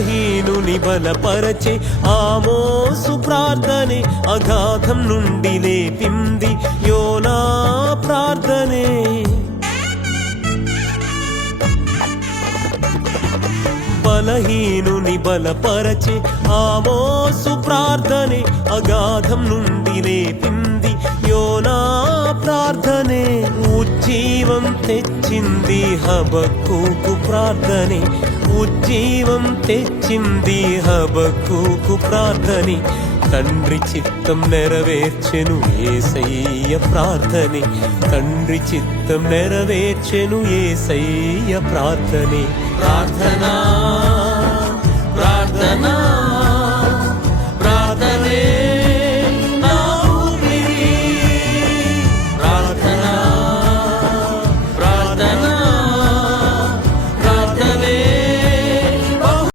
బలహీనుని బలపరచే ఆమోసు ప్రార్థనే అగాధం నుండి లేపింది యోనా ప్రార్థనే. బలహీనుని బలపరచే ఆమోసు ప్రార్థనే అగాధం నుండి లేపింది యోనా ప్రార్థనే. ఉజ్జీవం తెచ్చింది హబక్కూకు ప్రార్థనే, ఉజ్జీవం తెచ్చింది హబక్కూకు ప్రార్థనే. తండ్రి చిత్తం నెరవేర్చెను యేసయ్య ప్రార్థనే, తండ్రి చిత్తం నెరవేర్చెను యేసయ్య ప్రార్థనే. ప్రార్థనా